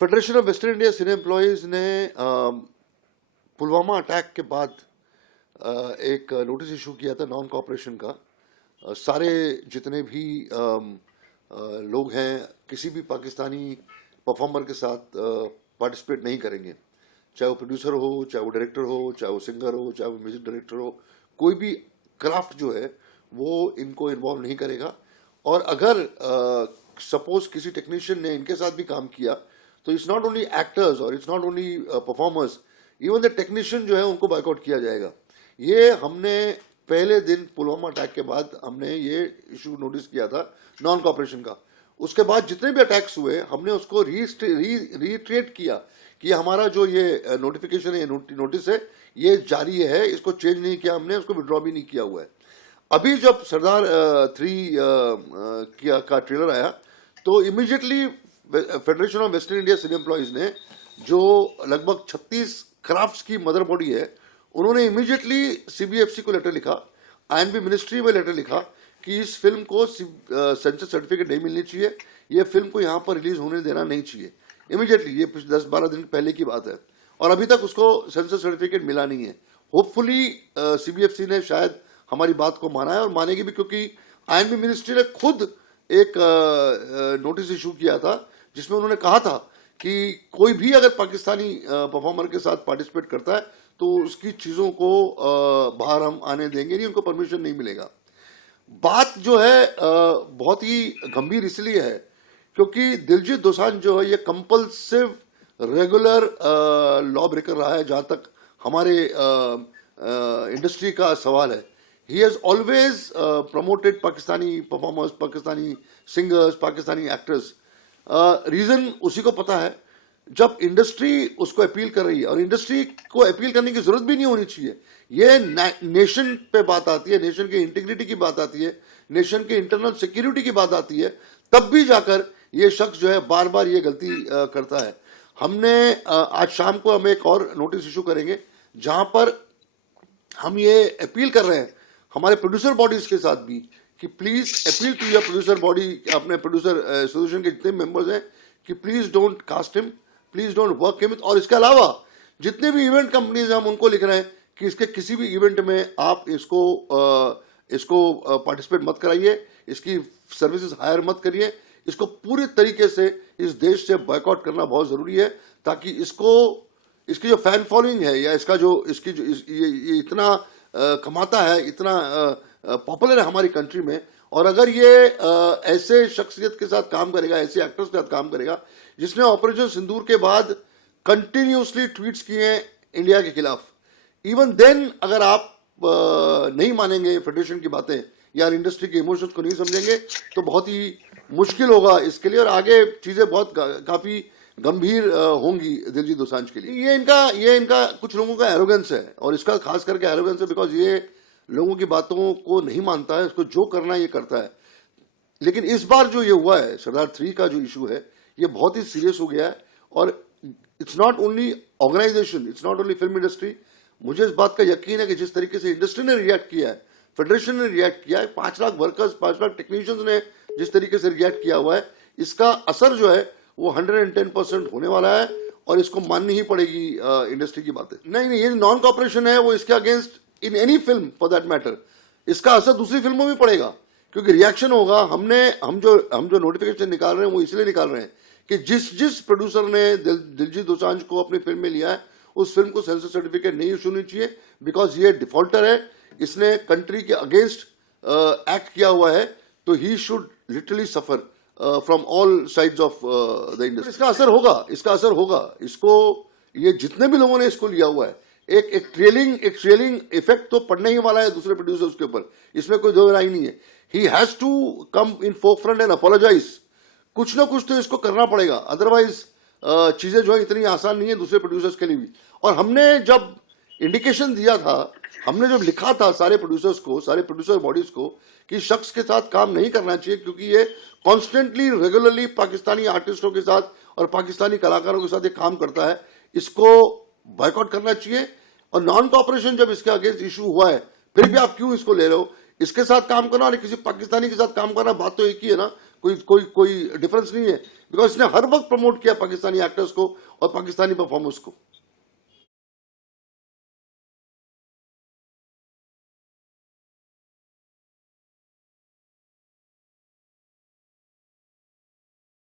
Federation of western India cine employees ने Pulwama attack के बाद एक नोटिस इशू किया था नॉन कॉपरेशन का। सारे जितने भी लोग हैं किसी भी पाकिस्तानी परफॉर्मर के साथ पार्टिसिपेट नहीं करेंगे, चाहे वो प्रोड्यूसर हो, चाहे वो डायरेक्टर हो, चाहे वो सिंगर हो, चाहे वो म्यूजिक डायरेक्टर हो, कोई भी क्राफ्ट जो है वो इनको इन्वॉल्व नहीं करेगा। और अगर सपोज किसी टेक्नीशियन ने इनके साथ भी काम किया तो इट्स नॉट ओनली एक्टर्स और it's not only performers, even the technician जो है उनको बाइकआउट किया जाएगा। ये हमने पहले दिन पुलवामा अटैक के बाद हमने ये इशू नोटिस किया था नॉन कॉपरेशन का। उसके बाद जितने भी अटैक्स हुए हमने उसको रीट्रेट किया कि हमारा जो ये नोटिफिकेशन है, नोटिस है, ये जारी है, इसको चेंज नहीं किया हमने, उसको विड्रॉ भी नहीं किया हुआ है। अभी जब सरदार 3 का ट्रेलर आया तो immediately federation of western India cine employees ने, जो लगभग 36 क्राफ्ट्स की मदर बॉडी है, उन्होंने इमीडिएटली सीबीएफसी को लेटर लिखा, आईएनबी मिनिस्ट्री में लेटर लिखा कि इस फिल्म को सेंसर सर्टिफिकेट नहीं मिलनी चाहिए, ये फिल्म को यहाँ पर रिलीज होने देना नहीं चाहिए। इमीडिएटली, ये 10-12 दिन पहले की बात है और अभी तक उसको सेंसर सर्टिफिकेट मिला नहीं है। होपफुली सीबीएफसी ने शायद हमारी बात को माना है और मानेगी भी, क्योंकि आईएनबी मिनिस्ट्री ने खुद एक नोटिस इशू किया था जिसमें उन्होंने कहा था कि कोई भी अगर पाकिस्तानी परफॉर्मर के साथ पार्टिसिपेट करता है तो उसकी चीजों को बाहर हम आने देंगे नहीं, उनको परमिशन नहीं मिलेगा। बात जो है बहुत ही गंभीर इसलिए है क्योंकि दिलजीत दोसांझ जो है ये कंपल्सिव रेगुलर लॉ ब्रेकर रहा है जहां तक हमारे इंडस्ट्री का सवाल है। He has always promoted Pakistani performers, Pakistani singers, Pakistani actors. Reason उसी को पता है, जब इंडस्ट्री उसको अपील कर रही है, और इंडस्ट्री को अपील करने की जरूरत भी नहीं होनी चाहिए, ये नेशन पे बात आती है, नेशन की इंटीग्रिटी की बात आती है, नेशन के इंटरनल सिक्योरिटी की बात आती है, तब भी जाकर ये शख्स जो है बार बार ये गलती करता है। हमने आज शाम को हम एक और नोटिस इशू करेंगे जहां पर हम ये अपील कर रहे हैं हमारे प्रोड्यूसर बॉडीज के साथ भी कि please appeal to your producer body, अपने प्रोड्यूसर एसोसिएशन के जितने मेंबर्स हैं कि please don't cast him, please don't work him. और इसके अलावा जितने भी इवेंट कंपनीज हैं हम उनको लिख रहे हैं कि इसके किसी भी इवेंट में आप इसको पार्टिसिपेट मत कराइए, इसकी सर्विसेज हायर मत करिए, इसको पूरी तरीके से इस देश से बॉयकॉट करना बहुत जरूरी है ताकि इसकी जो फैन फॉलोइंग है या इसका जो ये इतना कमाता है, इतना पॉपुलर है हमारी कंट्री में, और अगर ये ऐसे शख्सियत के साथ काम करेगा, ऐसे एक्टर्स के साथ काम करेगा जिसने ऑपरेशन सिंदूर के बाद कंटिन्यूसली ट्वीट्स किए हैं इंडिया के खिलाफ, इवन देन अगर आप नहीं मानेंगे फेडरेशन की बातें या इंडस्ट्री के इमोशंस को नहीं समझेंगे तो बहुत ही मुश्किल होगा इसके लिए, और आगे चीजें बहुत काफी गंभीर होंगी दिलजीत दोसांझ के लिए। ये इनका कुछ लोगों का एरोगेंस है, और इसका खास करके एरोगेंस है बिकॉज ये लोगों की बातों को नहीं मानता है, इसको जो करना है ये करता है। लेकिन इस बार जो ये हुआ है, सरदार 3 का जो इशू है, ये बहुत ही सीरियस हो गया है। और it's not only organization, it's not only film industry. मुझे इस बात का यकीन है कि जिस तरीके से इंडस्ट्री ने रिएक्ट किया है, फेडरेशन ने रिएक्ट किया है, 5 लाख वर्कर्स, 5 लाख टेक्नीशियंस ने जिस तरीके से रिएक्ट किया हुआ है, इसका असर जो है वो 110% होने वाला है और इसको माननी ही पड़ेगी इंडस्ट्री की बातें। नहीं, ये नॉन कॉपरेशन है वो इसके against in any film for that matter, इसका असर दूसरी फिल्मों में पड़ेगा क्योंकि रिएक्शन होगा। हम जो नोटिफिकेशन निकाल रहे हैं वो इसलिए निकाल रहे हैं कि जिस प्रोड्यूसर ने दिलजीत दोसांझ को अपनी फिल्म में लिया है उस फिल्म को सेंसर सर्टिफिकेट नहीं इशू होनी चाहिए, बिकॉज ये डिफॉल्टर है, इसने कंट्री के अगेंस्ट एक्ट किया हुआ है, तो he should literally suffer from all sides of the industry. इसका असर होगा इसको, ये जितने भी लोगों ने इसको लिया हुआ है, एक ट्रेलिंग इफेक्ट तो पड़ने ही वाला है दूसरे प्रोड्यूसर्स के ऊपर, इसमें कोई दो राय नहीं है। He has to come in forefront and apologize, कुछ ना कुछ तो इसको करना पड़ेगा, अदरवाइज चीजें जो है इतनी आसान नहीं है दूसरे प्रोड्यूसर्स के लिए भी। और हमने जब इंडिकेशन दिया था, हमने जब लिखा था सारे प्रोड्यूसर्स को, सारे प्रोड्यूसर बॉडीज को कि शख्स के साथ काम नहीं करना चाहिए क्योंकि ये कॉन्स्टेंटली रेगुलरली पाकिस्तानी आर्टिस्टों के साथ और पाकिस्तानी कलाकारों के साथ ये काम करता है, इसको बॉयकॉट करना चाहिए। और नॉन कॉपरेशन जब इसके अगेंस्ट इशू हुआ है फिर भी आप क्यों इसको ले रहे हो, इसके साथ काम करना और किसी पाकिस्तानी के साथ काम करना बात तो एक ही है ना, कोई कोई कोई डिफरेंस नहीं है, बिकॉज इसने हर वक्त प्रमोट किया पाकिस्तानी एक्टर्स को और पाकिस्तानी परफॉर्मर्स को।